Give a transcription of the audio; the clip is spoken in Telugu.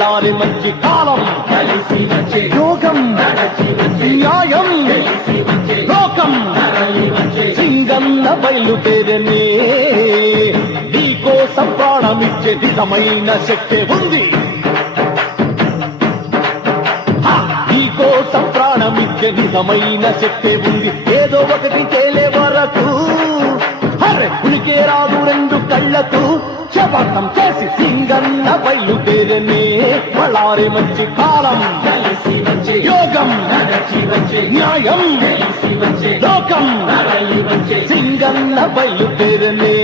బళ్ళారి మంచి కాలం కలిసి వచ్చే యోగం నడచి వచ్చే న్యాయం తెలిసి వచ్చే లోకం తరలి వచ్చే సింగన్న బయలుదేరనే నీకోసం ప్రాణమిచ్చే నిజమైన శక్తి ఉంది నీకోసం ప్రాణమిచ్చే నిజమైన శక్తి ఉంది ఏదో ఒకటి తేలే వరకు అరే ఉనికే రాదు రెండు కళ్ళకు శపథం చేసి సింగన్న బయలుదేరనే బళ్ళారి మంచి కాలం కలిసి వచ్చే యోగం నడచి వచ్చే న్యాయం తెలిసి వచ్చే లోకం తరలి వచ్చే సింగన్న బయలుదేరనే